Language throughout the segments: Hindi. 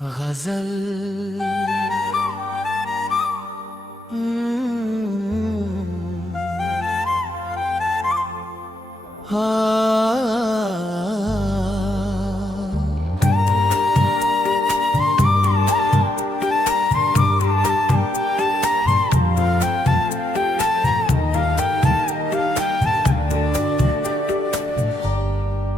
गजल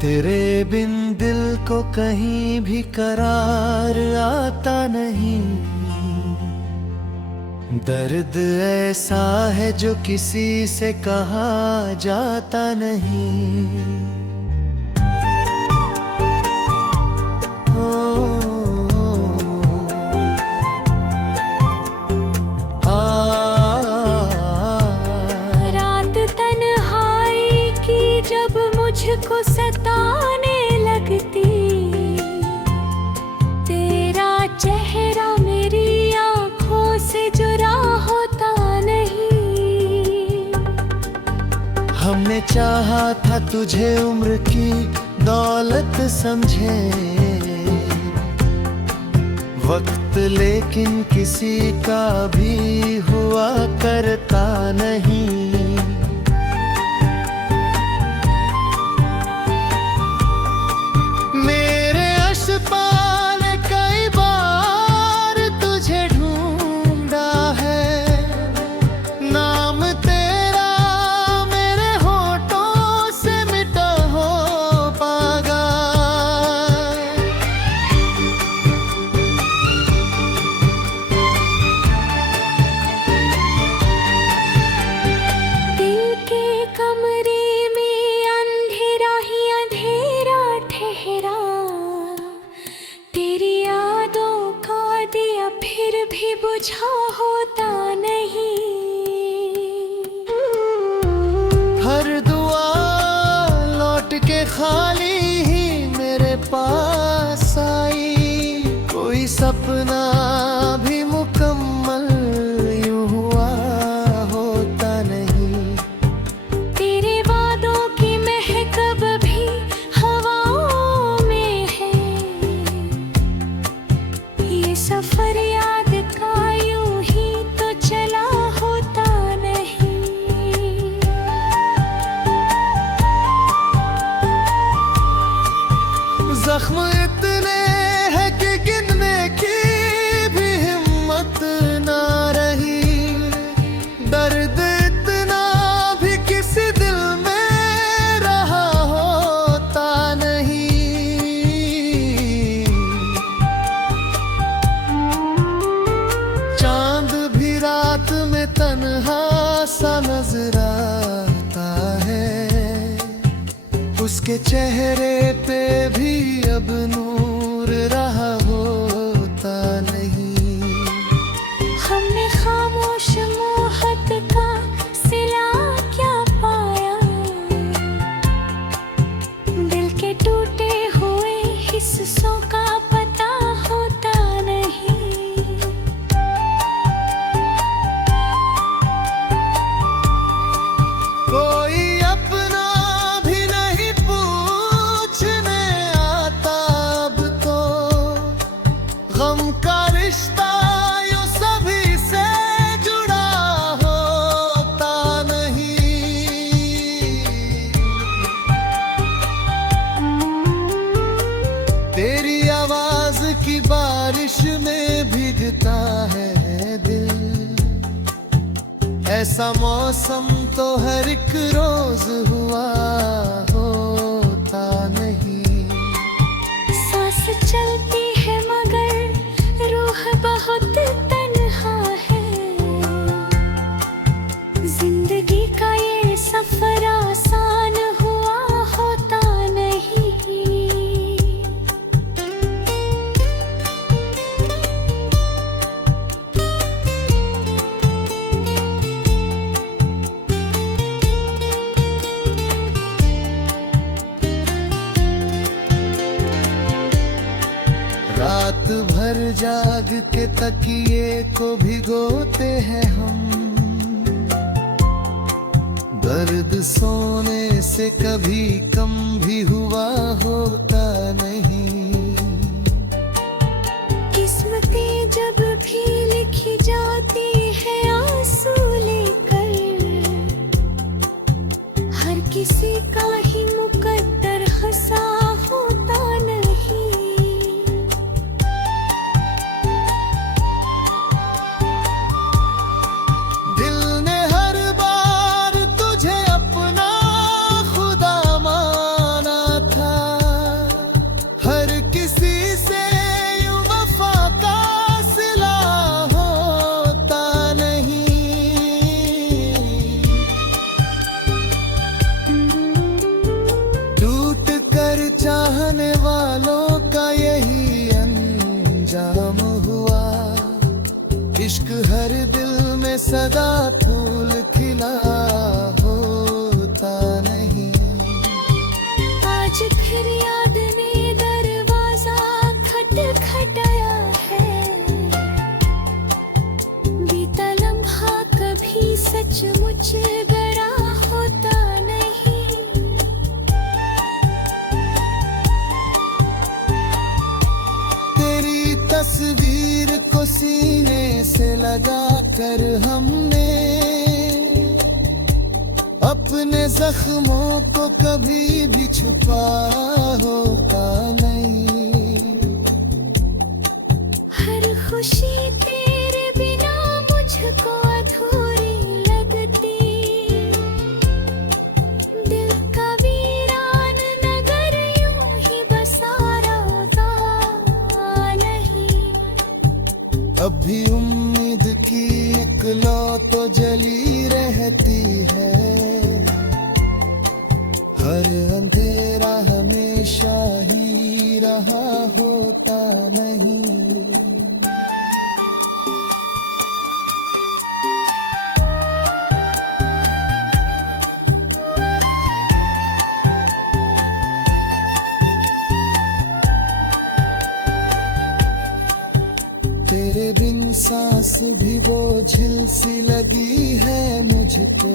तेरे बिन दिल को कहीं भी करार आता नहीं। दर्द ऐसा है जो किसी से कहा जाता नहीं। रात तन्हाई की जब मुझको सताने लगती, तेरा चेहरा मेरी आँखों से जुड़ा होता नहीं। हमने चाहा था तुझे उम्र की दौलत समझे वक्त, लेकिन किसी का भी हुआ करता नहीं। मेरे अश्क़ों ने कई बार तुझे ढूंढा है, नाम तेरा मेरे होठों से मिटा हो पागा। दिल के कमरे में अंधेरा ही अंधेरा ठहरा, तेरी यादों का दिया फिर भी बुझा होता नहीं। हर दुआ लौट के खाली ही मेरे पास आई, कोई सपना भी मुकम्मल यूं हुआ होता नहीं। तेरे वादों की महक अब भी हवाओं में है, ये सफर याद का यूं ही तो चला होता नहीं। जख्म इतने हैं कि गिनने की भी हिम्मत ना रही। दर्द इतना भी किसी दिल में रहा होता नहीं। चांद भी रात में तन्हा सा नजर आता है, उसके चेहरे पे भी अब नूर रहा होता नहीं। हमने खामोश मोहब्बत का सिला क्या पाया, दिल के टूटे हुए हिस्सों का पता होता नहीं। कोई अपना भी नहीं पूछने आता अब तो, गम का रिश्ता यूं सभी से जुड़ा होता नहीं। तेरी आवाज की बारिश में भीगता है दिल, ऐसा मौसम तो हर एक रोज हुआ होता नहीं। सांस चलती है मगर रूह बहुत तन्हा है, जिंदगी का ये सफर आसान हुआ होता नहीं। रात भर जाग के तकिए को भिगोते हैं हम, दर्द सोने से कभी कम भी हुआ होता नहीं। इश्क हर दिल में सदा फूल खिला होता नहीं। आज फिर याद ने दरवाजा खटखटाया है, बीता लम्हा कभी सचमुच गड़ा होता नहीं। तेरी तस्वीर को सीने से लगा कर हमने अपने जख्मों को कभी भी छुपा होता नहीं। हर खुशी तेरे बिना मुझको अधूरी लगती, दिल का वीरान नगर यूं ही बसा रहता नहीं। अब भी उम्मीद की एक लौ तो जली रहती है, हर अंधेरा हमेशा ही रहा होता नहीं। तेरे बिन सांस भी बोझिल सी लगी है मुझको,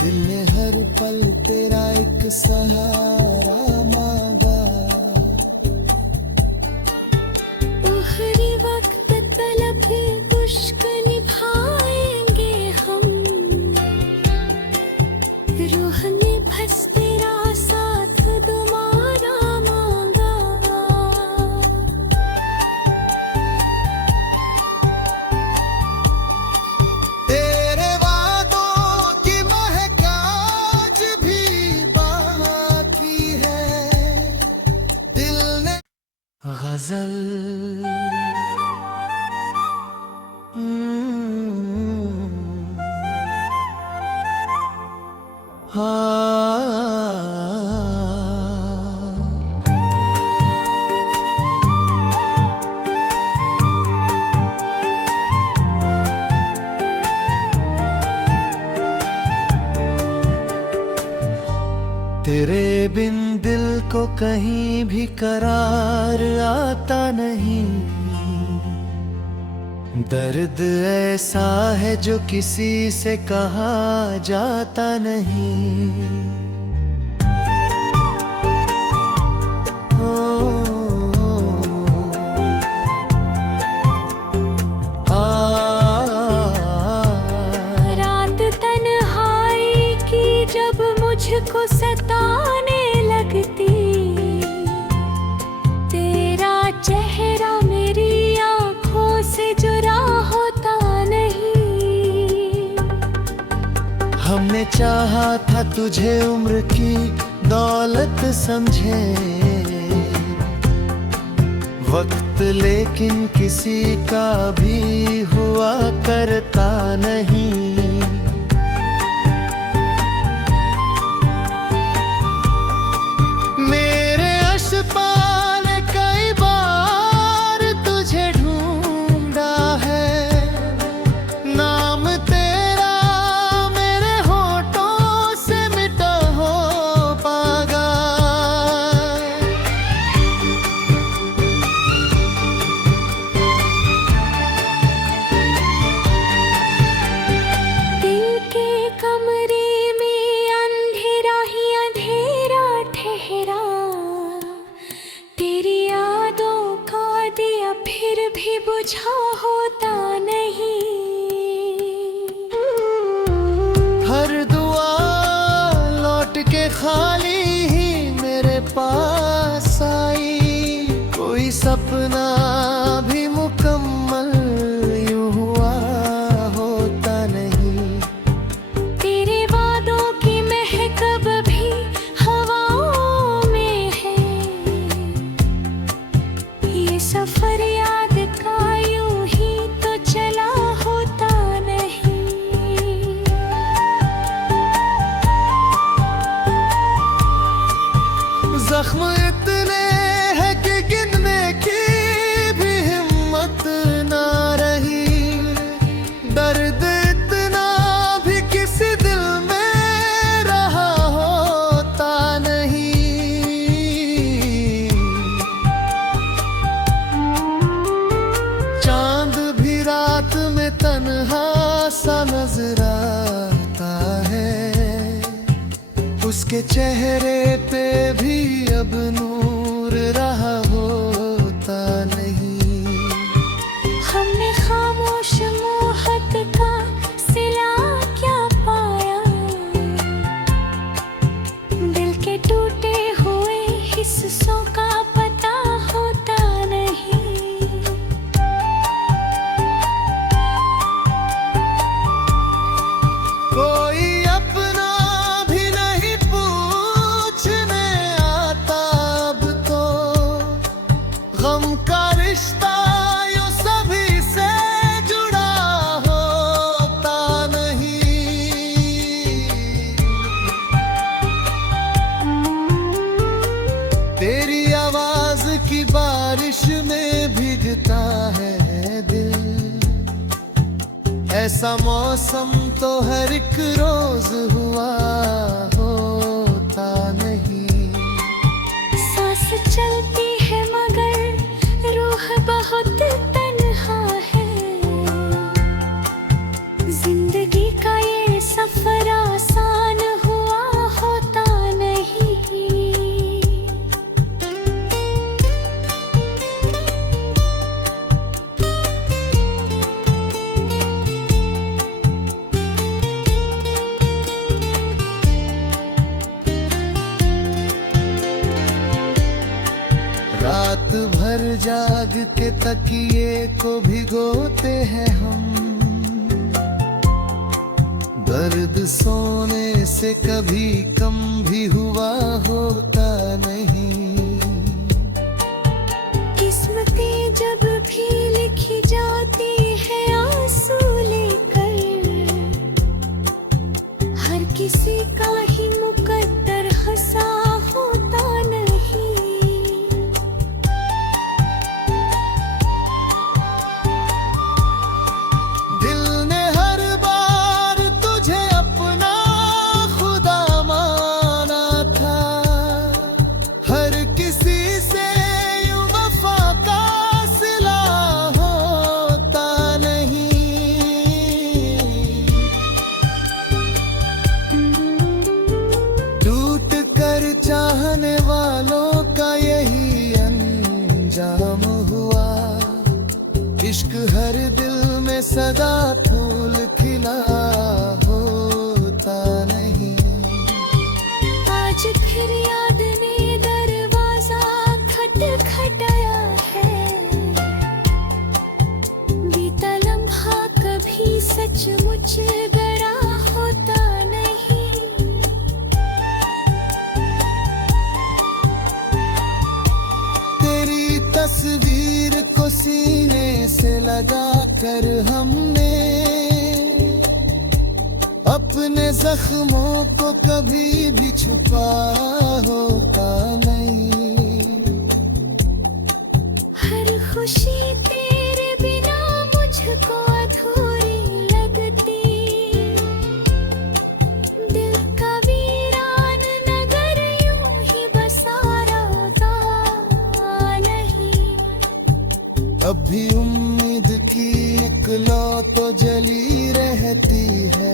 दिल ने हर पल तेरा एक सहारा मांगा। उहरी वक्त तलब इश्क निभाएंगे हम, रूह ने बस तेरा साथ दोबारा मांगा। तेरे वादों की महक आज भी बाकी है, दिल ने गजल तेरे बिन दिल को कहीं भी करार आता नहीं। दर्द ऐसा है जो किसी से कहा जाता नहीं। रात तन्हाई की जब मुझको सताने लगती, तेरा चेहरा मेरी आंखों से जुड़ा होता नहीं। हमने चाहा था तुझे उम्र की दौलत समझे वक्त, लेकिन किसी का भी हुआ करता नहीं। मेरे अश्पाल कई बार तुझे ढूंढा है, नाम तेरा मेरे होठों से मिटा हो पागा। दिल के कमरे में अंधेरा ही अंधेरा ठहरा, तेरी यादों का दिया फिर भी बुझा होता नहीं। हर दुआ लौट के खाली ही मेरे पास आई, कोई सपना भी मुकम्मल यूं हुआ होता नहीं। तेरे वादों की महक अब भी हवाओं में है, ये सफर याद का यूं ही तो चला होता नहीं। जख्म इतने हैं कि गिनने की जिसके चेहरे पे भी अब नूर रहा होता नहीं। हमने खामोश मोहत का सिला क्या पाया, दिल के टूटे हुए हिस्सों का पता होता नहीं। कोई अपना भी नहीं पूछने आता अब तो, गम का रिश्ता यूं सभी से जुड़ा होता नहीं। तेरी आवाज की बारिश में भीगता है दिल, ऐसा मौसम तो हर एक रोज हुआ होता नहीं। सांस चलती है मगर रूह बहुत तन्हा है, जिंदगी का ये सफर आसान हुआ होता नहीं। रात भर जाग के तकिए को भिगोते हैं हम, दर्द सोने से कभी कम भी हुआ होता नहीं। किस्मतें जब भी लिखी जाती है आंसू लेकर, हर किसी का ही मुकद्दर हंसा होता नहीं। दिल ने हर बार तुझे अपना खुदा माना था, हर किसी से यूं वफा का सिला होता नहीं। टूट कर चाहने वालों का यही अंजाम हुआ, इश्क हर दिल में सदा फूल खिला होता नहीं। आज फिर याद ने दरवाजा खटखटाया है, बीता लम्हा कभी सचमुच गरा होता नहीं। तेरी तस्वीर को सीने से लगा कर हमने अपने जख्मों को कभी भी छुपा होता नहीं। हर खुशी तेरे बिना मुझको अधूरी लगती, दिल का वीरान नगर यूं ही बसा रहता नहीं। अब भी उम्मीद की एक लौ तो जली रहती है,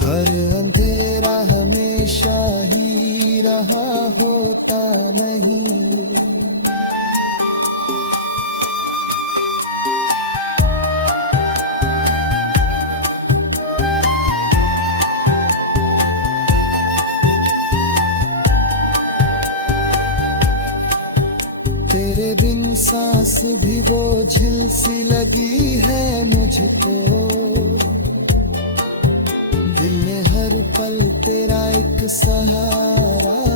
हर अंधेरा हमेशा ही रहा होता नहीं। तेरे बिन सांस भी बोझिल सी लगी है मुझको, दिल ने हर पल तेरा एक सहारा